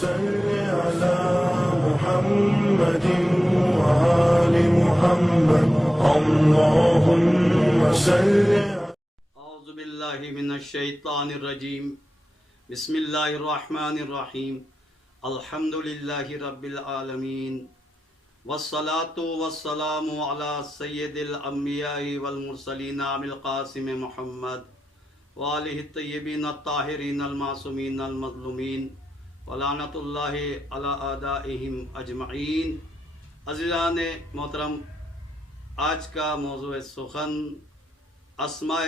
صل على محمد وآل محمد اللهم صل. اعوذ باللہ من الشیطان الرجیم. بسم اللہ الرحمن الرحیم. الحمد للہ رب العالمین والصلاة والسلام علی سید الانبیاء والمرسلین ابی القاسم محمد وآلہ الطیبین الطاہرین المعصومین المظلومین ولعنۃ اللہ علی اعدائہم اجمعین. عزیزان محترم، آج کا موضوع سخن اسماء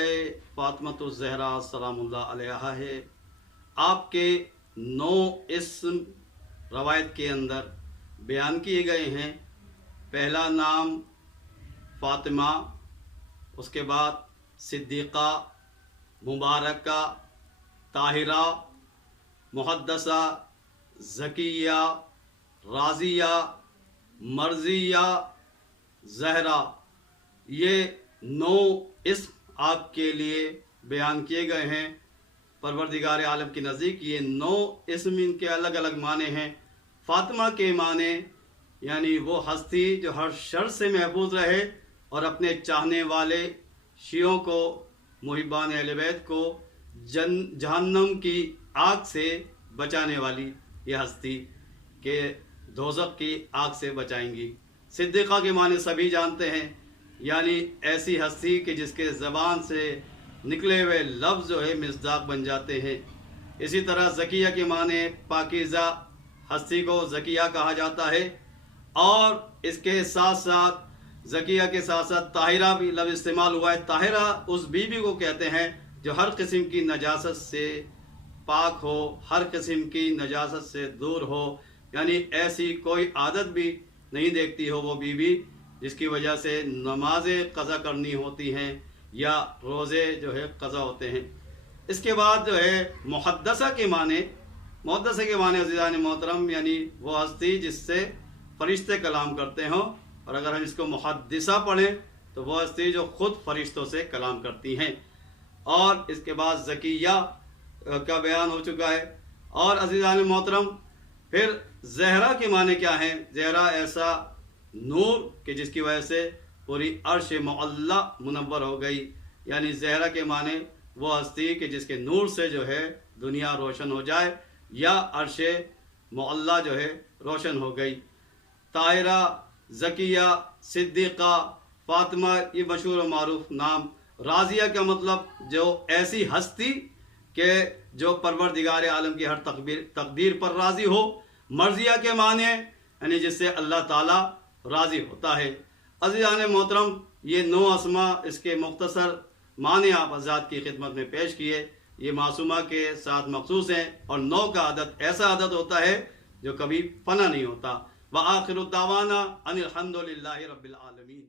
فاطمۃ الزہرا سلام اللہ علیہا ہے. آپ کے 9 اسم روایت کے اندر بیان کیے گئے ہیں. پہلا نام فاطمہ، اس کے بعد صدیقہ، مبارکہ، طاہرہ، محدثہ، زکیہ، راضیہ، مرضیہ، زہرا. یہ 9 اسم آپ کے لیے بیان کیے گئے ہیں. پروردگار عالم کے نزدیک یہ 9 اسم ان کے الگ الگ معنی ہیں. فاطمہ کے معنی یعنی وہ ہستی جو ہر شر سے محفوظ رہے اور اپنے چاہنے والے شیعوں کو، محبان اہل بیت کو جہنم کی آگ سے بچانے والی یہ ہستی کہ دوزخ کی آگ سے بچائیں گی. صدیقہ کے معنی سبھی جانتے ہیں، یعنی ایسی ہستی کہ جس کے زبان سے نکلے ہوئے لفظ جو ہے مصداق بن جاتے ہیں. اسی طرح زکیہ کے معنی پاکیزہ ہستی کو زکیہ کہا جاتا ہے. اور اس کے ساتھ ساتھ زکیہ کے ساتھ ساتھ طاہرہ بھی لفظ استعمال ہوا ہے. طاہرہ اس بیوی کو کہتے ہیں جو ہر قسم کی نجاست سے پاک ہو، ہر قسم کی نجاست سے دور ہو، یعنی ایسی کوئی عادت بھی نہیں دیکھتی ہو وہ بیوی جس کی وجہ سے نمازیں قضا کرنی ہوتی ہیں یا روزے جو ہے قضا ہوتے ہیں. اس کے بعد جو ہے محدثہ کے معنی عزیزان محترم یعنی وہ ہستی جس سے فرشتے کلام کرتے ہوں، اور اگر ہم اس کو محدثہ پڑھیں تو وہ ہستی جو خود فرشتوں سے کلام کرتی ہیں. اور اس کے بعد زکیہ کا بیان ہو چکا ہے. اور عزیزان محترم پھر زہرا کے معنی کیا ہیں؟ زہرا ایسا نور کہ جس کی وجہ سے پوری عرش معلی منور ہو گئی. یعنی زہرا کے معنی وہ ہستی کہ جس کے نور سے جو ہے دنیا روشن ہو جائے یا عرش معلی جو ہے روشن ہو گئی. طاہرہ، زکیہ، صدیقہ، فاطمہ یہ مشہور و معروف نام. راضیہ کا مطلب جو ایسی ہستی کہ جو پروردگار عالم کی ہر تقدیر پر راضی ہو. مرضیہ کے معنی یعنی جس سے اللہ تعالی راضی ہوتا ہے. عزیزان محترم یہ 9 اسماء اس کے مختصر معنی آپ حضرات کی خدمت میں پیش کیے. یہ معصومہ کے ساتھ مخصوص ہیں اور 9 کا عدد ایسا عدد ہوتا ہے جو کبھی فنا نہیں ہوتا. وآخر الدعوانا ان الحمد للہ رب العالمین.